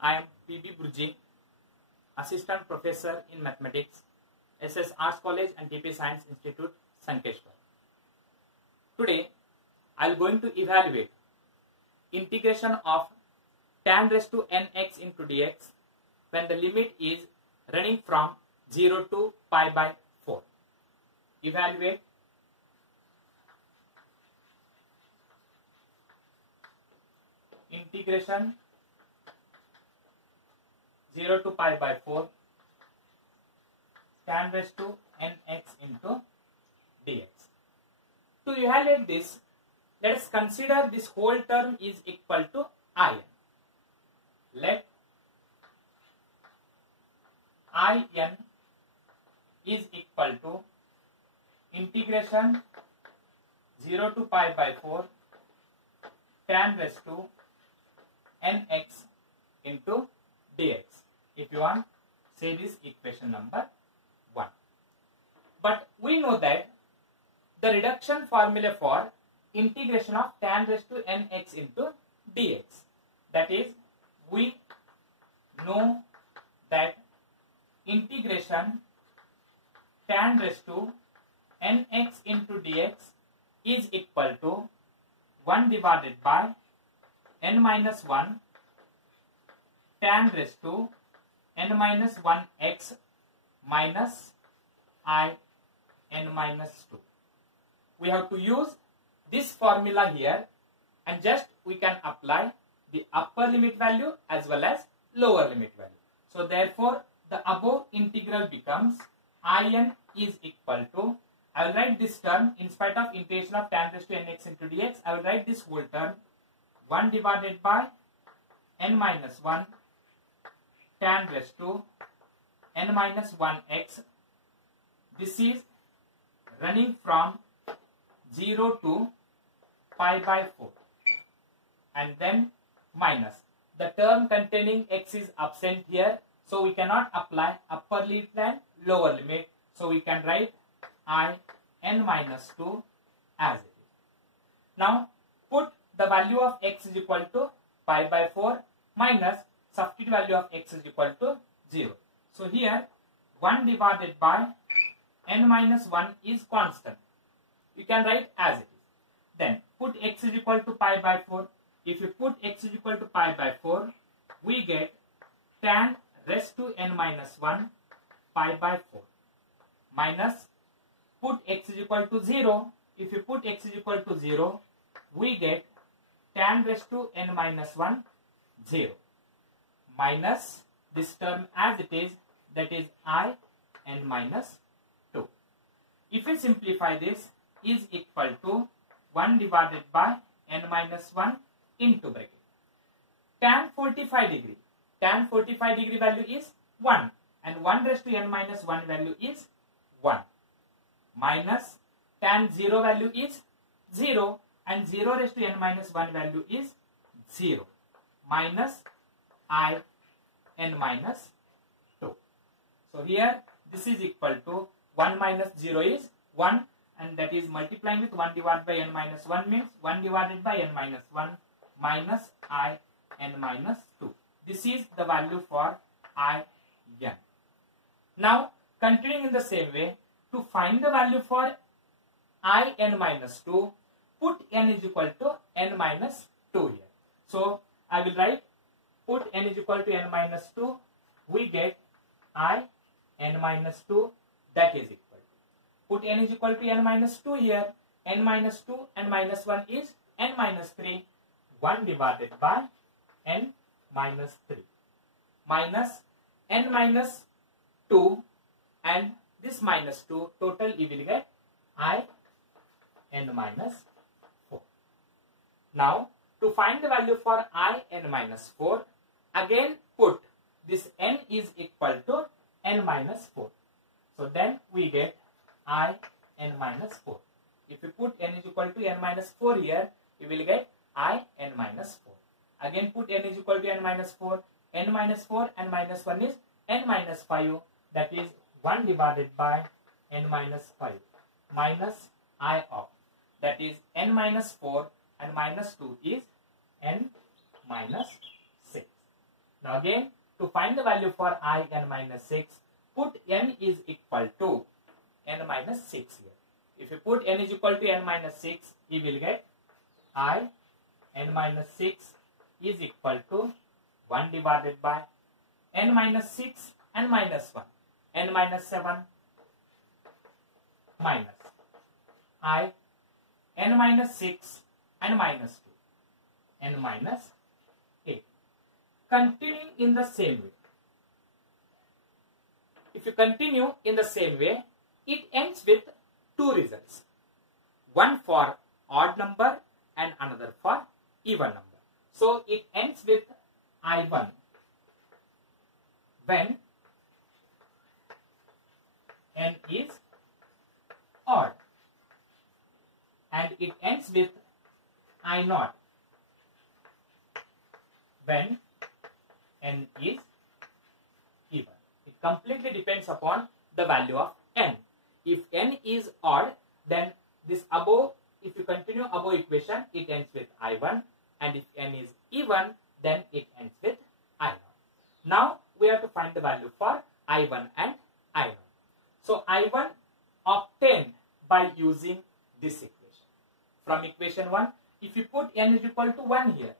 I am P.B. Burji, Assistant Professor in Mathematics, SS Arts College and TP Science Institute, Sankeshwar. Today, I am going to evaluate integration of tan raised to nx into dx when the limit is running from 0 to pi by 4. Evaluate integration 0 to pi by 4 tan raised to nx into dx. To evaluate this, let us consider this whole term is equal to in. Let in is equal to integration 0 to pi by 4 tan raised to nx into dx. If you want, say this equation number 1. But we know that the reduction formula for integration of tan raised to nx into dx, that is, we know that integration tan raised to nx into dx is equal to 1 divided by n minus 1 tan raised to n minus 1x minus I n minus 2. We have to use this formula here, and just we can apply the upper limit value as well as lower limit value. So therefore, the above integral becomes in is equal to, I will write this term in spite of integration of tan raised to nx into dx, I will write this whole term 1 divided by n minus 1 tan raised to n minus 1x. This is running from 0 to pi by 4, and then minus the term containing x is absent here, so we cannot apply upper limit and lower limit, so we can write I n minus 2 as it is. Now put the value of x is equal to pi by 4 minus substitute value of x is equal to 0. So here 1 divided by n minus 1 is constant. You can write as it is. Then put x is equal to pi by 4. If you put x is equal to pi by 4, we get tan raised to n minus 1 pi by 4 minus put x is equal to 0. If you put x is equal to 0, we get tan raised to n minus 1 0 minus this term as it is, that is I n minus 2. If you simplify this, is equal to 1 divided by n minus 1 into bracket. Tan 45 degree. Tan 45 degree value is 1, and 1 raised to n minus 1 value is 1 minus tan 0 value is 0, and 0 raised to n minus 1 value is 0 minus I n minus 2. So here this is equal to 1 minus 0 is 1, and that is multiplying with 1 divided by n minus 1 means 1 divided by n minus 1 minus I n minus 2. This is the value for I n. Now continuing in the same way, to find the value for I n minus 2, put n is equal to n minus 2 here. So I will write put n is equal to n minus 2, we get I n minus 2, that is equal. Put n is equal to n minus 2 here, n minus 2 and minus 1 is n minus 3, 1 divided by n minus 3 minus n minus 2 and this minus 2, total you will get I n minus 4. Now to find the value for I n minus 4, again put this n is equal to n minus 4. So then we get I n minus 4. If you put n is equal to n minus 4 here, you will get I n minus 4. Again put n is equal to n minus 4. N minus 4 and minus 1 is n minus 5. That is 1 divided by n minus 5 minus I of, that is n minus 4 and minus 2 is n minus 6. Now again, to find the value for I n minus 6, put n is equal to n minus 6 here. If you put n is equal to n minus 6, you will get I n minus 6 is equal to 1 divided by n minus 6 and minus 1, n minus 7 minus I n minus 6 and minus 2, n minus 8. Continuing in the same way. If you continue in the same way, it ends with two results. One for odd number and another for even number. So it ends with I1 when n is odd, and it ends with I0 when n is even. It completely depends upon the value of n. If n is odd, then this above, if you continue above equation, it ends with I1, and if n is even, then it ends with I0. Now we have to find the value for I1 and I0. So I1 obtained by using this equation. From equation 1, if you put n is equal to 1 here,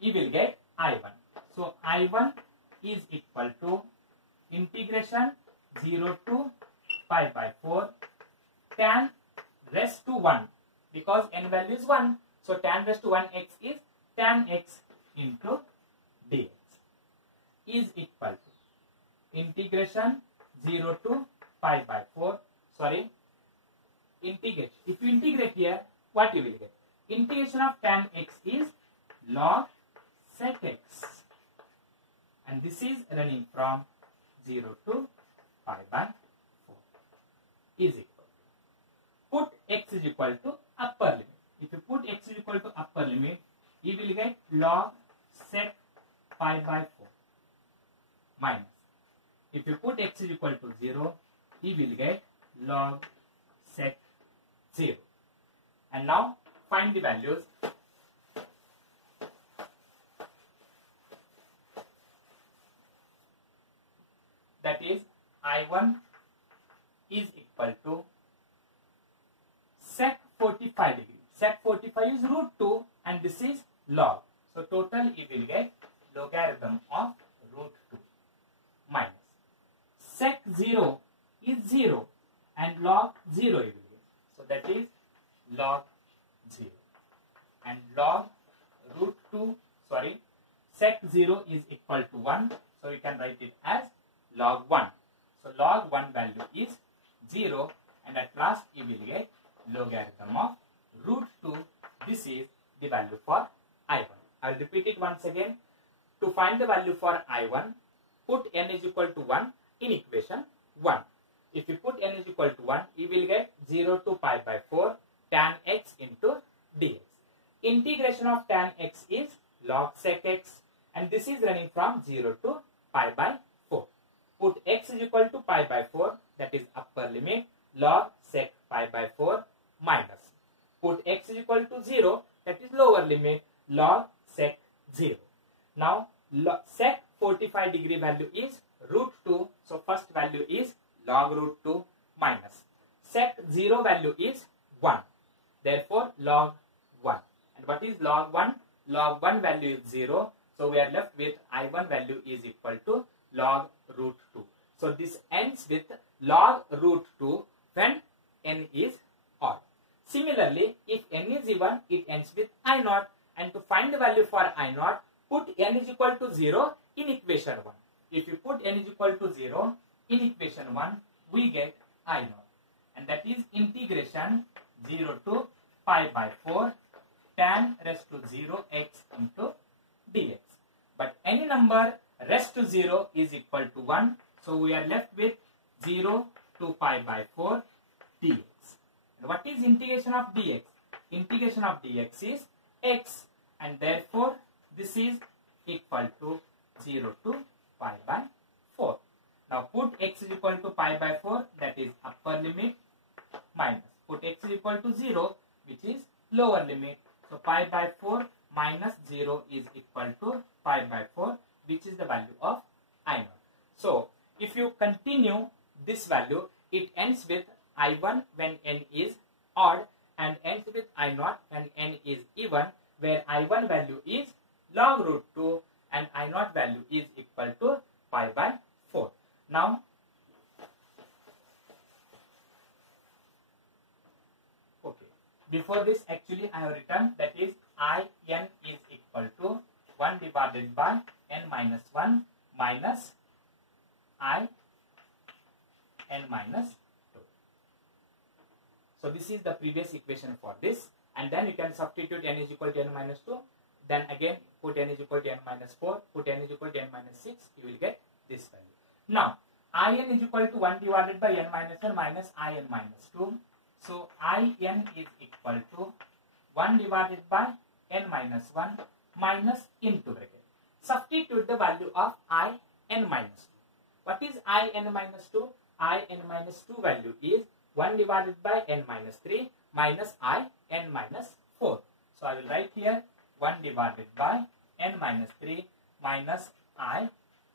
you will get I1. So I1 is equal to integration 0 to pi by 4 tan raised to 1, because n value is 1. So tan raised to 1x is tan x into dx is equal to integration 0 to pi by 4. Sorry, integrate. If you integrate here, what you will get? Integration of tan x is log sec x, and this is running from 0 to pi by 4 is equal. Put x is equal to upper limit. If you put x is equal to upper limit, you will get log sec pi by 4 minus. If you put x is equal to 0, you will get log sec 0. And now find the values. That is, I1 is equal to sec 45 degree. Sec 45 is root 2, and this is log. So total you will get logarithm of root 2 minus sec 0 is 0, and log 0 you will get. So that is log 0, and log root 2, sorry, sec 0 is equal to 1. So you can write it as log 1. So log 1 value is 0, and at last you will get logarithm of root 2. This is the value for I1. I will repeat it once again. To find the value for I1, put n is equal to 1 in equation 1. If you put n is equal to 1, you will get 0 to pi by 4 tan x into dx. Integration of tan x is log sec x, and this is running from 0 to pi by 4. Put x is equal to pi by 4, that is upper limit, log sec pi by 4 minus. Put x is equal to 0, that is lower limit, log sec 0. Now sec 45 degree value is root 2, so first value is log root 2 minus. Sec 0 value is 1, therefore log 1. And what is log 1? Log 1 value is 0, so we are left with I1 value is equal to log root 2. So this ends with log root 2 when n is odd. Similarly, if n is even, it ends with I0, and to find the value for I0, put n is equal to 0 in equation 1. If you put n is equal to 0 in equation 1, we get I0, and that is integration 0 to pi by 4 tan raised to 0 x into dx. But any number raised to 0 is equal to 1, so we are left with 0 to pi by 4 dx. And what is integration of dx? Integration of dx is x, and therefore this is equal to 0 to pi by 4. Now put x is equal to pi by 4, that is upper limit, minus. Put x is equal to 0, which is lower limit. So pi by 4 minus 0 is equal to pi by 4, which is the value of I0. So if you continue this value, it ends with I1 when n is odd and ends with I0 when n is even, where I1 value is log root 2 and I0 value is equal to pi by 4. Now, okay, before this actually I have written that is In is equal to 1 divided by n minus 1 minus I n minus 2. So this is the previous equation for this, and then you can substitute n is equal to n minus 2, then again put n is equal to n minus 4, put n is equal to n minus 6, you will get this value. Now In is equal to 1 divided by n minus 1 minus In minus 2. So In is equal to 1 divided by n minus 1 minus into bracket. Substitute the value of In minus 2. What is In minus 2? In minus 2 value is 1 divided by n minus 3 minus In minus 4. So I will write here 1 divided by n minus 3 minus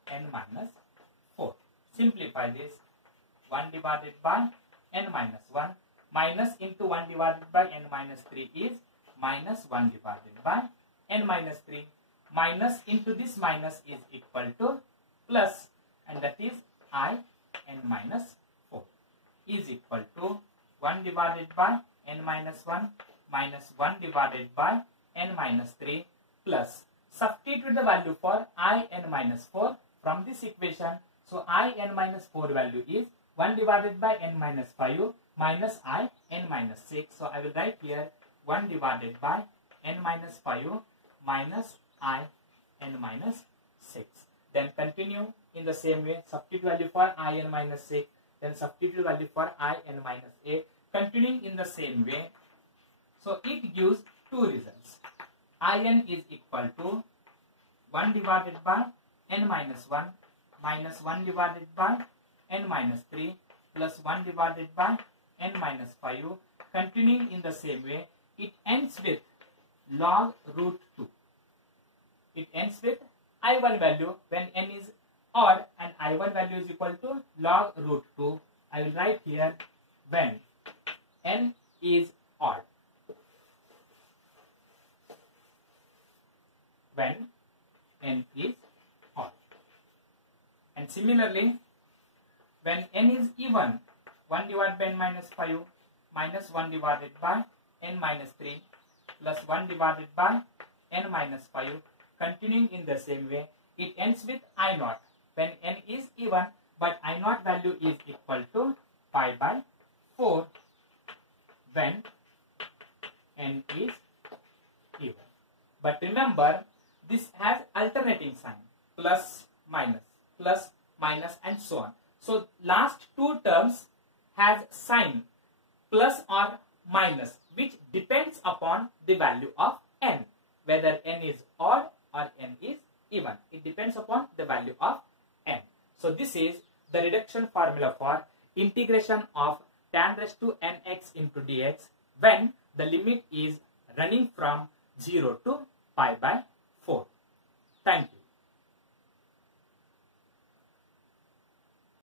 In minus 4. Simplify this. 1 divided by n minus 1 minus into 1 divided by n minus 3 is minus 1 divided by n minus 3 minus into this minus is equal to plus, and that is In minus 4 is equal to 1 divided by n minus 1 minus 1 divided by n minus 3 plus. Substitute the value for In minus 4 from this equation. So In minus 4 value is 1 divided by n minus 5 minus In minus 6. So I will write here 1 divided by n minus 5 minus In minus 6. Then continue in the same way. Substitute value for In minus 6. Then substitute value for In minus 8. Continuing in the same way. So it gives two results. In is equal to 1 divided by n minus 1 minus 1 divided by n minus 3 plus 1 divided by n minus 5. Continuing in the same way, it ends with log root 2. It ends with I1 value when n is odd and I1 value is equal to log root 2. I will write here when n is odd. When n is odd. And similarly, when n is even, 1 divided by n minus 5 minus 1 divided by n minus 3 plus 1 divided by n minus 5. Continuing in the same way, it ends with I0 when n is even, but I0 value is equal to pi by 4 when n is even. But remember, this has alternating sign, plus, minus and so on. So last two terms has sign plus or minus, which depends upon the value of n, whether n is odd or n is even. It depends upon the value of n. So this is the reduction formula for integration of tan raised to nx into dx when the limit is running from 0 to pi by 4. Thank you.